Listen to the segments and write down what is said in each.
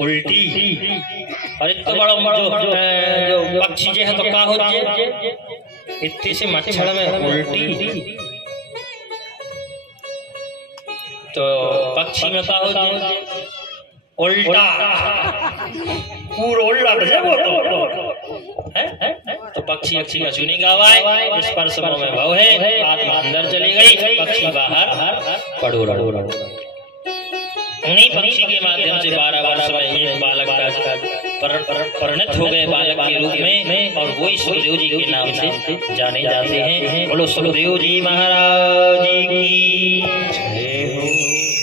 उल्टी और इतना बड़ा जो पक्षी जो है तो का हो जाए इतने से मच्छर में उल्टी तो पक्षी में का हो जाए उल्टा पूरा उल्टा तो पक्षी अक्षी का सुनी गावाए इस पर समय में भाव है आत्मा अंदर चली गई पक्षी बाहर पड़ो उन्हीं पक्षी के माध्यम से 12 वर्ष में एक बालक का परिणत हो गए बालक के रूप में और वही सुखदेव जी के नाम से जाने जाते हैं। बोलो सुखदेव जी महाराज की जय हो।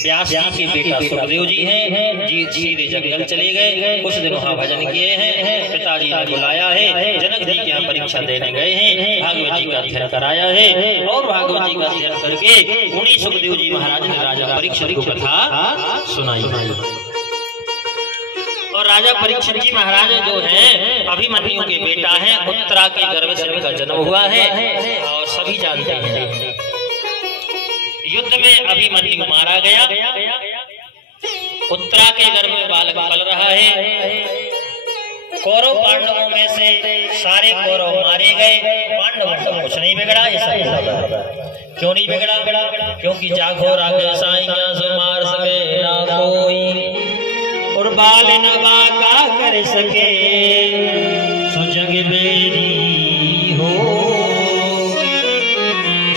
व्यास जी के बेटा सुखदेव जी हैं जी सीधे जंगल चले गए कुछ दिन वहाँ भजन किए हैं पिताजी ने बुलाया है जनक जी के यहाँ परीक्षा देने गए हैं भागवत जी का अध्ययन कराया है और भागवत जी का अध्ययन करके उन्हीं सुखदेव जी महाराज ने राजा परीक्षित को कथा सुनाई और राजा परीक्षित जी महाराज जो है अभिमन्यु के बेटा है उत्तरा के गर्भ से उनका जन्म हुआ है और सभी जानते हैं युद्ध में अभिमन्यु मारा गया उत्तरा के गर्भ में बालक पल रहा है कौरव पांडवों में से सारे कौरव मारे गए पांडवों का कुछ नहीं बिगड़ा क्यों नहीं बिगड़ा क्योंकि जागो रागे साइया से मार सके ना कोई और बाल नवा का कर सके सो जग बेरी हो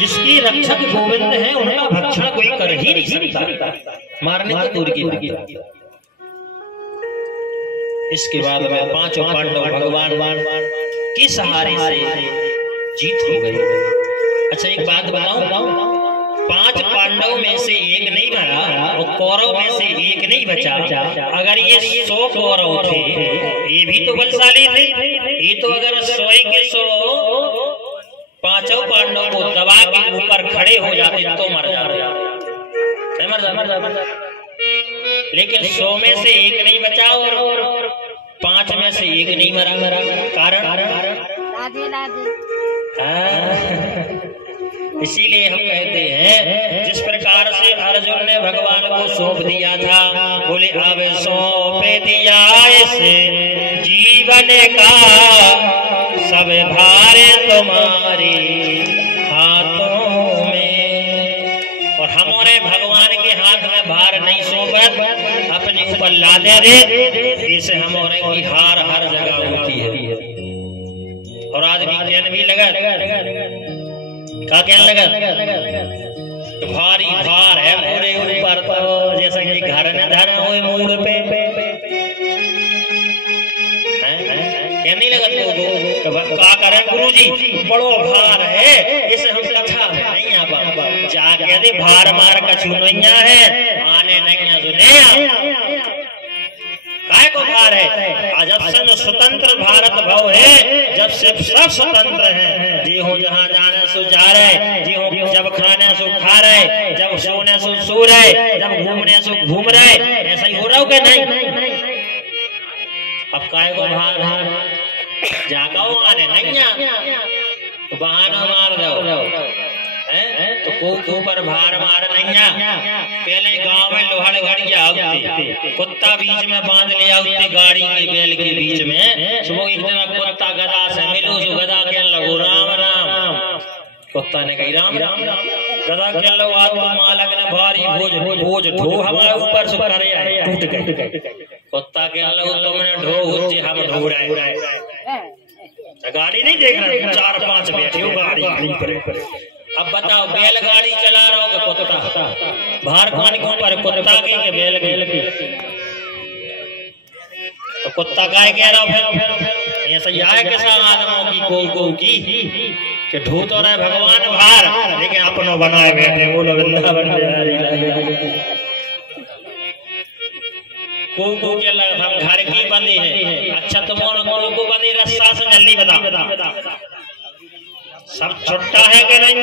जिसकी रक्षक गोविंद है उनका भक्षण कोई कर ही नहीं सकता मारने तो दूर की बात। इसके बाद में पांचों पांडव भगवान के सहारे से जीत हो गई। अच्छा एक बात बताऊं 5 पांडव में से एक नहीं मरा और कौरव में से एक नहीं बचा अगर ये 100 कौरव थे ये भी तो बलशाली थे ये तो अगर 100 के 100 पांचों पांडवों को दबा के ऊपर खड़े हो जाते तो मर जाते लेकिन 100 में से एक नहीं बचा और 5 में से एक नहीं मरा कारण इसीलिए हम कहते हैं जिस प्रकार से अर्जुन ने भगवान को सौंप दिया था बोले अब सौंप दिया इसे जीवन का सब भार तुम्हारे हाथों में और हमारे भगवान के हाथ में भार नहीं सौंपत अपने ऊपर लादे रे इसे हमारे की हार हर जगह होती है और आदमी कहने भी लगा क्या कहने लगा भारी भार है मोरे ऊपर तो जैसा कि घर न धरा हुए मूड पे कहने लगा तो क्या करें गुरुजी बड़ो भार है इसे हम कथा नहीं आ जाके दे भार मार कछु नहीं है आने नहीं सुने काय को भार है जब से स्वतंत्र भारत भाव है जब से सब स्वतंत्र है जी हो जहाँ जाने सो जा रहे जी हो जब खाने सो खा रहे जब सोने सो सो रहे जब घूमने सो घूम रहे ऐसा ही हो रहा हो क्या नहीं अब काय को भार जागाओ आने नहीं तो बहाना मार दो तो को ऊपर भार मार नहीं पहले गांव में लोहड़ घड़िया कुत्ता बीच में बांध ले आते गाड़ी के बैल के बीच में सुबह एक दिन कुत्ता गधा से मिलो जो गधा कहने लगो राम राम कुत्ता ने कही राम राम गधा कहने लगो आज तो मालक ने भारी बोझ ढो हमारे ऊपर से करे टूट गए कुत्ता कहने लगो तुमने ढो होते हम ढो रहे गाड़ी नहीं देख रहे 4-5 बैठे हो गाड़ी पर अब बताओ बैलगाड़ी चला रहा हो कुत्ता भार खाने के ऊपर कुत्ता की के बैल की तो कुत्ता काय कह रहा फिर ऐसा आए के साथ आदमों की को की कि ढो तो रहे भगवान भार लेकिन अपनो बनाए बैठे बोलो वृंदावन को के लगा हम घर की बंदी है अच्छा तुम को बंदी रास्ता से जल्दी बता सब छुट्टा है कि नहीं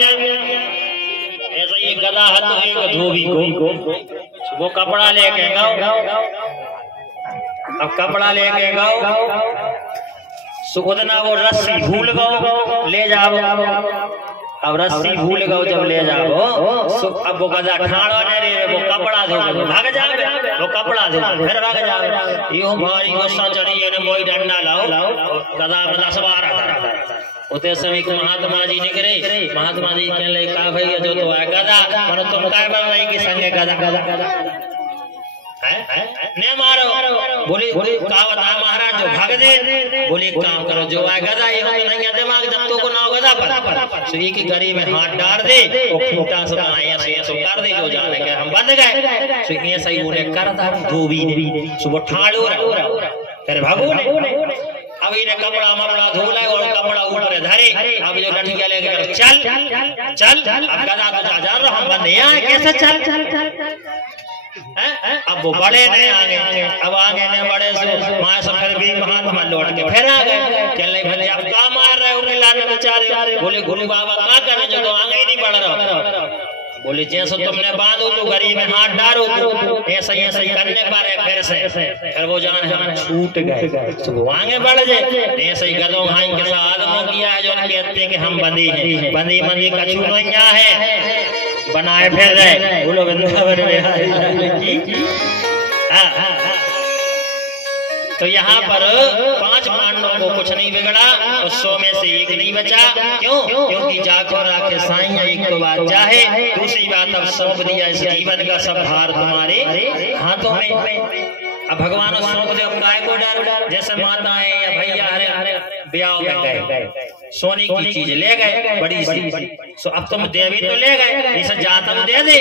ऐसा ये गधा है तो एक धोबी को वो कपड़ा लेके गाओ अब कपड़ा लेके गाओ सुखदना वो रस्सी भूल गो ले जाओ अब रस्सी भूल गो जब ले जाओ अब वो गधा ठाड़ो नहीं रे वो कपड़ा दो भाग जावे वो कपड़ा दो फिर भाग जावे यो भारी गुस्सा चढ़ी ने मोई डंडा लाओ गधा बदा सवार उते समय महात्मा जी निकले महात्मा जी कहले का भैया जो तो है गधा मन तुम काय भाई के संगे गधा है ने मारो बोली का बता महाराज जो भाग दे बोली काम करो जो है गधा ये तो नहीं है दिमाग जब तो को ना गधा पर सो ये की गरी में हाथ डाल दे और खूंटा से ऐसे ऐसे कर दे जो जाने के हम बंद गए सो ये सही उन्हें करता धोबी ने सो वो ठाड़ो फिर भागो ने अब इन्हें कपड़ा मपड़ा धोला और कपड़ा ऊपर धरे अब जो लठिया लेकर चल अब गधा तो जा रहा हम बंद यहाँ कैसे चल अब वो बड़े ने आगे अब आगे ने बड़े से मां से फिर भी महात्मा लौट के फिर आ गए चल भाई अब का मार रहे हो लाने बेचारे बोले गुरु बाबा का करे जो तो आगे ही नहीं बढ़ रहा बोले जैसे तुमने बांधो तो गरीब में हाथ डालो तो ऐसा ही करने पारे फिर से फिर वो जान हम छूट गए तो आगे बढ़ जाए ऐसे ही गधों भाई के साथ आदमों किया है जो कहते हैं कि हम बंदी हैं बंदी कछु नहीं है बनाए फिर रहे बोलो वृंदावन में तो यहाँ पर 5 पांडवों को कुछ नहीं बिगड़ा और 100 में से एक नहीं बचा क्यों क्योंकि जाको राखे साईं एक तो बात चाहे दूसरी बात अब सौंप दिया इस जीवन का सब भार तुम्हारे हाथों में अब भगवान सौंप दे काय को डर जैसे माता है या भैया अरे ब्याह में गए सोने की चीज ले गए बड़ी सी सो अब तुम देवी तो ले गए इसे जाता दे दे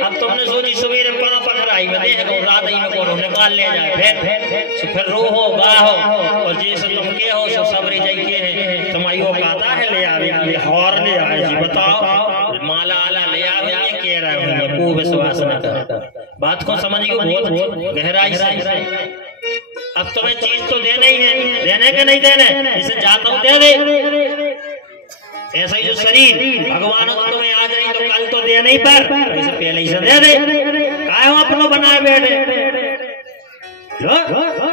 अब तुमने सोची सवेरे पाँव पकड़ाई में दे रात ही में कौन निकाल ले जाए फिर रोहो गाहो और जैसे तुम के हो सो सबरे जाइए है तुम आयो कहता है ले आवे हौर ले आए जी बताओ माला आला ले आवे ये कह रहा है को विश्वास न कर बात को समझिए बहुत गहराई से अब तुम्हें चीज तो देना ही है देने के नहीं देने इसे जाता हूँ दे दे ऐसा ही जो शरीर भगवान तुम्हें आज नहीं तो कल तो दे नहीं पर इसे पहले ही से दे दे काय हो अपनो बनाए बैठे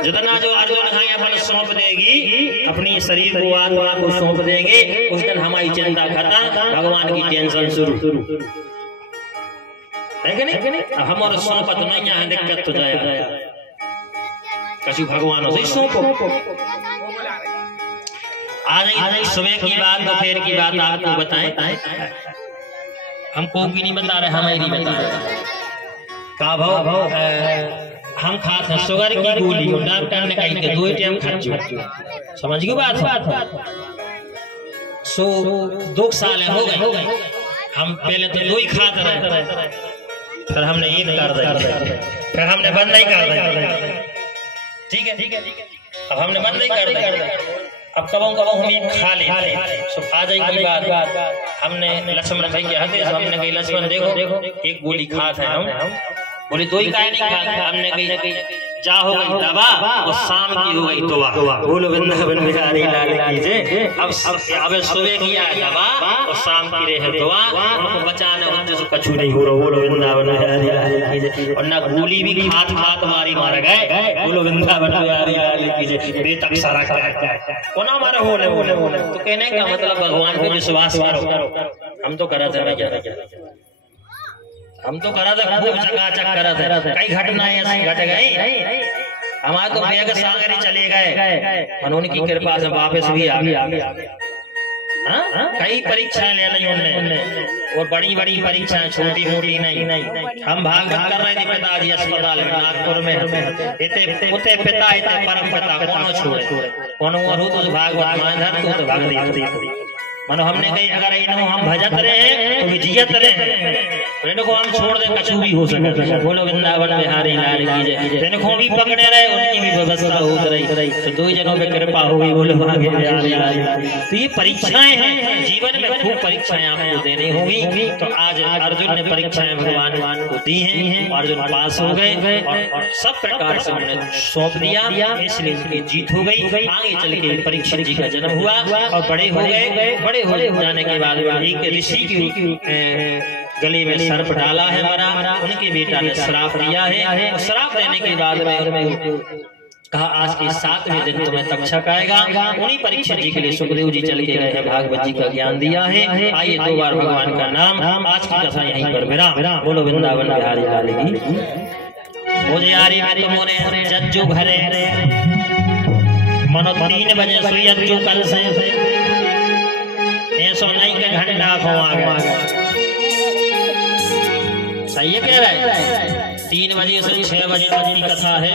जितना जो अर्जुन खाई अपन सौंप देगी अपनी शरीर को आत्मा को सौंप देंगे उस दिन हमारी चिंता खत्म भगवान की टेंशन शुरू है कि नहीं हमारे सौंपत नहीं यहाँ दिक्कत हो जाएगा कछु भगवान से सौंपो आज सुबह की बात दोपहर की बात आपको बताएं हमको की नहीं बता रहे हमें नहीं बता रहे का भाव हम खाते हैं शुगर की गोली डॉक्टर ने कही कि 2 टाइम खा समझ गए बात सो 2 साल हो गए हम पहले तो 2 ही खाते रहे फिर हमने ईद कर दी फिर हमने बंद नहीं कर दिया ठीक है अब हमने बंद नहीं कर दिया अब कबों हम ये खा ले सो आ जाएगी बात हमने लक्ष्मण भाई के हाथ हमने कही लक्ष्मण देखो एक गोली खाते हैं हम बोले 2 ही काय नहीं खाते हमने कही जा हो गई दवा और शाम की हो गई दुआ बोलो वृंदावन बिहारी लाल की जय अब सुबह किया दवा और शाम की रहे दुआ उनको बचाना उनसे से कछु नहीं हो रहा बोलो वृंदावन बिहारी लाल की जय और ना गोली भी खात मारी मार गए बोलो वृंदावन बिहारी लाल की जय बेतक सारा कोना मारे होने तो कहने का मतलब भगवान पे विश्वास करो हम तो करा थे क्या हम तो करा था खूब चकाचक करा था कई घटनाएं ऐसी घट गई हमारे तो बेग सागर ही चले गए उन्होंने की कृपा से वापस भी आ गए कई परीक्षाएं ले ली उनने और बड़ी परीक्षाएं छोटी मोटी नहीं हम भागवत कर रहे थे पिताजी अस्पताल में नागपुर में इतने पिता इतने परम पिता कौन छोड़े कौन और तो भागवत माधर तो भागवत मानो हमने कही अगर इनको हम भजत रहे तो जियत रहे इनको हम छोड़ दे कछु भी हो सके बोलो वृंदावन बिहारी लाल की जय इनको भी पकड़े रहे उनकी भी व्यवस्था हो रही तो 2 जगहों पे कृपा हो गई बोलो आगे बिहारी लाल तो ये परीक्षाएं हैं जीवन में खूब परीक्षाएं आपको देनी होगी तो आज अर्जुन ने परीक्षाएं भगवान को दी हैं अर्जुन पास हो गए और सब प्रकार से उन्होंने सौंप दिया इसलिए उनकी जीत हो गई आगे चल के परीक्षित जी का जन्म हुआ और बड़े हो गए हो जाने के बाद एक ऋषि की गले में सर्प डाला है मरा उनके बेटा ने श्राप दिया है और श्राप देने के बाद में कहा आज के 7वें दिन तुम्हें तक्षक आएगा। उन्हीं परीक्षित जी के लिए सुखदेव जी चल के गए हैं, भागवत जी का ज्ञान दिया है। आइए 2 बार भगवान का नाम। आज की कथा यहीं पर विराम। बोलो वृंदावन बिहारी लाल की। उजियारी में तुम्हारे जज्जू घरे मनो 3 बजे सुई अज्जू कल से ऐसो नहीं के घंटा खो आ गया। सही है कह रहे 3 बजे से 6 बजे तक की कथा है।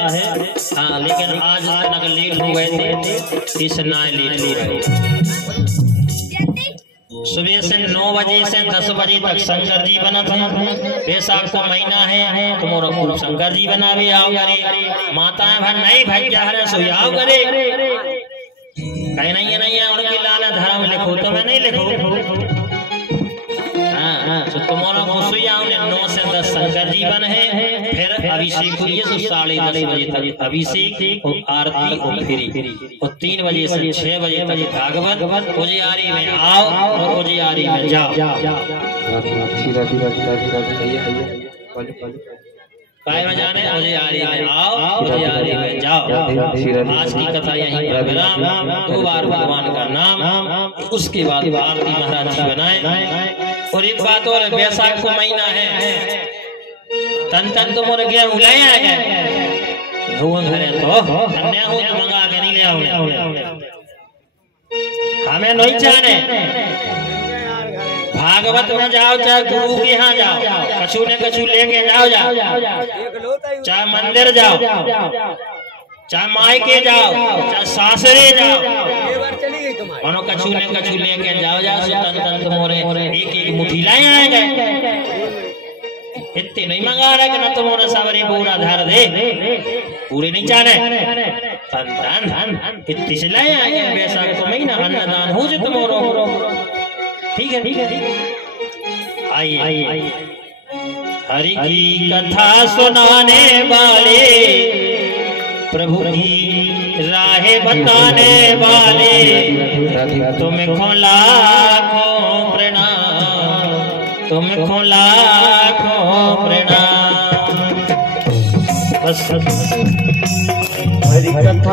हाँ, लेकिन आज तक लेट हो गए थे, इस ना लेट हो गए। सुबह से 9 बजे से 10 बजे तक शंकर जी बना था। बैसाख का महीना है, तुम्हारा खूब शंकर जी बना भी आओ करे। माताएं भर नहीं भाई क्या हरे सो आओ करे। कहीं नहीं है उनकी लाना धर्म लिखो तो मैं नहीं लिखो। तो तुम्हारा खुशियाँ 9 से 10 शंकर जीवन है। फिर अभिषेक हुई है 10:30 बजे तक अभिषेक और आरती और फिरी, और 3 बजे से 6 बजे तक भागवत। उजियारी में आओ और उजियारी में जाओ। काय बजाने उजियारी में आओ, उजियारी में जाओ। आज की कथा यहीं पर विराम। 2 बार भगवान का नाम, उसके बाद आरती महाराज जी बनाए। और एक बात और, बैसाख को महीना है, तन तो मोरे गया उलाए आ गए भगवान घरे तो अन्य हो तो मंगा के नहीं ले आओ। हमें नहीं जाने भागवत में जाओ चाहे गुरु के यहाँ जाओ, कछु न कछु लेके जाओ, चाहे मंदिर जाओ, चाहे मायके जाओ, चाहे सासरे जाओ, मनो कछु न कछु लेके जाओ। तन मोरे एक मुट्ठी लाए आएंगे। इतने नहीं मंगा रहे कि न तुम्हारा सावरी पूरा धर दे, पूरे नहीं जाने। तन इतनी से लाए आएंगे। बैसाख तो महीना अन्नदान हो जाए तुम्हारा। ठीक है। आइए हरि की कथा सुनाने वाले, प्रभु की राहें बताने वाले, तुमको लाखों प्रणाम, तुमको लाखों प्रणाम। बस हरि कथा